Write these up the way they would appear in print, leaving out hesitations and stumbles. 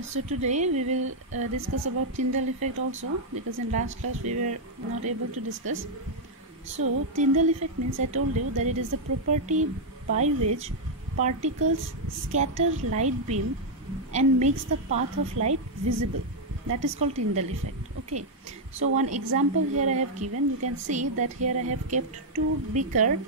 So today we will discuss about Tyndall effect also, because in last class we were not able to discuss. So Tyndall effect means, I told you that it is the property by which particles scatter light beam and makes the path of light visible. That is called Tyndall effect. Okay, so one example here I have given. You can see that here I have kept two beaker.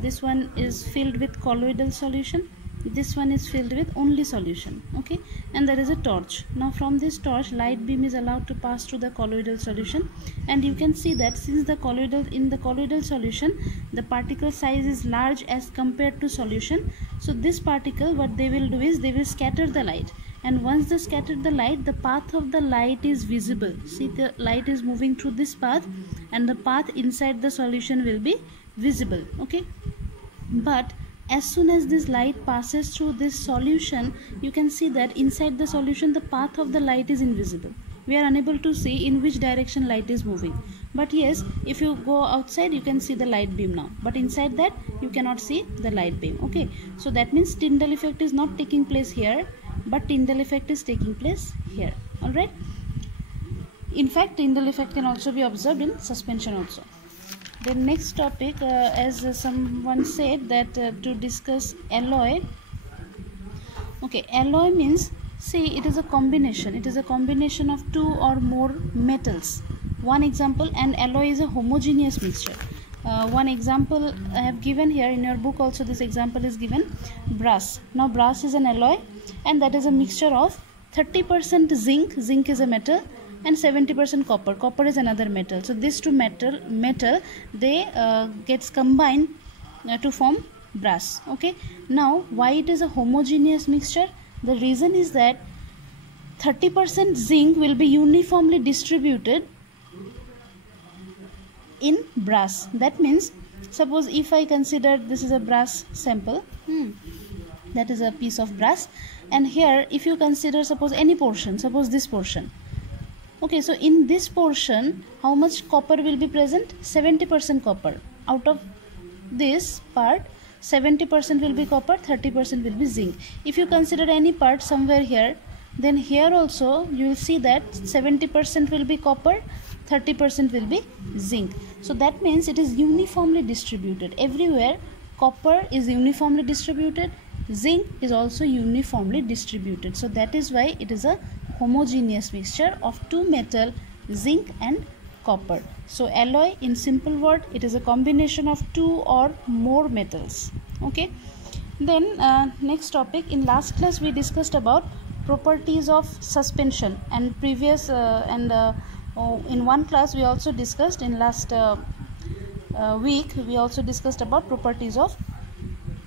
This one is filled with colloidal solution, this one is filled with only solution. Okay, and there is a torch. Now from this torch light beam is allowed to pass through the colloidal solution, and you can see that since the colloidal solution the particle size is large as compared to solution, so this particle, what they will do is they will scatter the light, and once they scatter the light, the path of the light is visible. See, the light is moving through this path and the path inside the solution will be visible. Okay, but as soon as this light passes through this solution, you can see that inside the solution the path of the light is invisible. We are unable to see in which direction light is moving. But yes, if you go outside you can see the light beam now, but inside that you cannot see the light beam. Okay, so that means Tyndall effect is not taking place here, but Tyndall effect is taking place here. Alright, in fact Tyndall effect can also be observed in suspension also. The next topic, as someone said, that to discuss alloy. Okay, alloy means, see, it is a combination. It is a combination of two or more metals. One example, and alloy is a homogeneous mixture. One example I have given here in your book also. This example is given, brass. Now brass is an alloy, and that is a mixture of 30% zinc. Zinc is a metal, and 70% copper. Copper is another metal. So these two metal they gets combined to form brass. Okay, now why it is a homogeneous mixture? The reason is that 30% zinc will be uniformly distributed in brass. That means, suppose if I consider this is a brass sample, that is a piece of brass, and here if you consider suppose any portion, suppose this portion. Okay, so in this portion how much copper will be present? 70% copper. Out of this part 70% will be copper, 30% will be zinc. If you consider any part somewhere here, then here also you will see that 70% will be copper, 30% will be zinc. So that means it is uniformly distributed everywhere. Copper is uniformly distributed, zinc is also uniformly distributed. So that is why it is a homogeneous mixture of two metal, zinc and copper. So alloy, in simple word, it is a combination of two or more metals. Okay, then next topic, in last class we discussed about properties of suspension, and previous in one class we also discussed, in last week we also discussed about properties of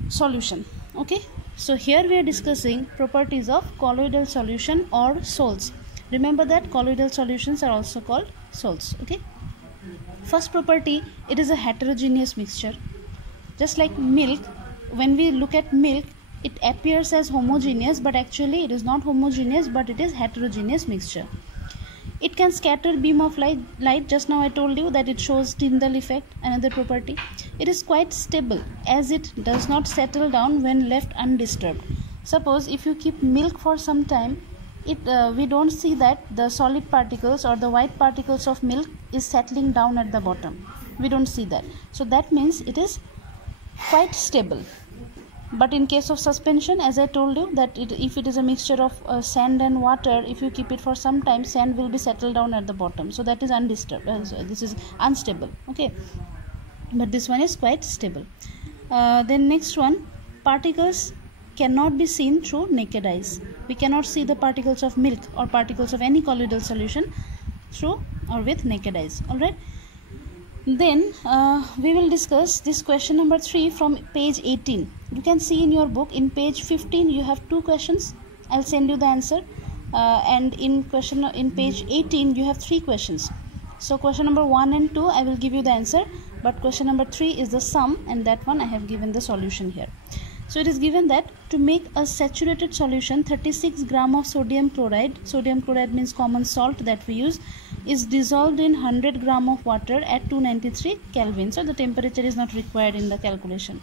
solution. Okay, so here we are discussing properties of colloidal solution or salts. Remember that colloidal solutions are also called salts. Okay, first property, it is a heterogeneous mixture. Just like milk, when we look at milk it appears as homogeneous, but actually it is not homogeneous, but it is heterogeneous mixture. It can scatter beam of light. Just now I told you that it shows Tyndall effect. Another property, it is quite stable as it does not settle down when left undisturbed. Suppose if you keep milk for some time, we don't see that the solid particles or the white particles of milk is settling down at the bottom. We don't see that. So that means it is quite stable. But in case of suspension, as I told you, that if it is a mixture of sand and water, if you keep it for some time, sand will be settled down at the bottom. So that is undisturbed. So this is unstable. Okay, but this one is quite stable. Then next one, particles cannot be seen through naked eyes. We cannot see the particles of milk or particles of any colloidal solution through or with naked eyes. All right. Then we will discuss this question number 3 from page 18. You can see in your book in page 15 you have two questions. I'll send you the answer, and in page 18 you have 3 questions. So question number 1 and 2 I will give you the answer, but question number 3 is the sum, and that one I have given the solution here. So it is given that to make a saturated solution, 36 gram of sodium chloride means common salt that we use, is dissolved in 100 gram of water at 293 Kelvin. So the temperature is not required in the calculation.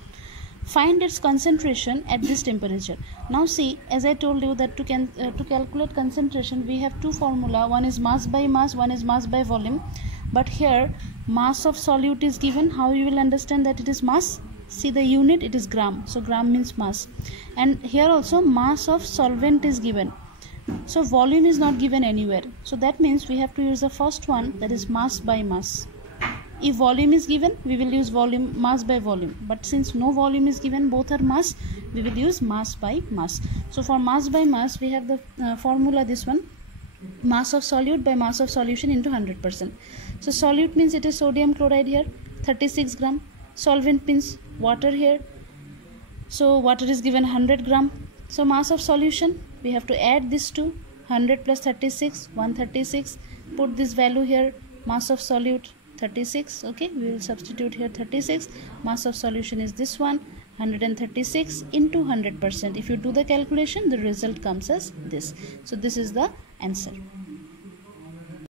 find its concentration at this temperature. Now see, as I told you that to calculate concentration we have two formula, one is mass by mass, one is mass by volume. But here mass of solute is given. How you will understand that it is mass? See the unit, it is gram, so gram means mass. And here also mass of solvent is given, so volume is not given anywhere. So that means we have to use the first one, that is mass by mass. If volume is given, we will use volume, mass by volume. But since no volume is given, both are mass, we will use mass by mass. So for mass by mass, we have the formula, this one, mass of solute by mass of solution into 100%. So solute means it is sodium chloride here, 36 gram. Solvent means water here. So water is given 100 gram. So mass of solution, we have to add this to 100 plus 36, 136. Put this value here, mass of solute 36. Okay, we will substitute here 36. Mass of solution is this one, 136 into 100%. If you do the calculation, the result comes as this. So this is the answer.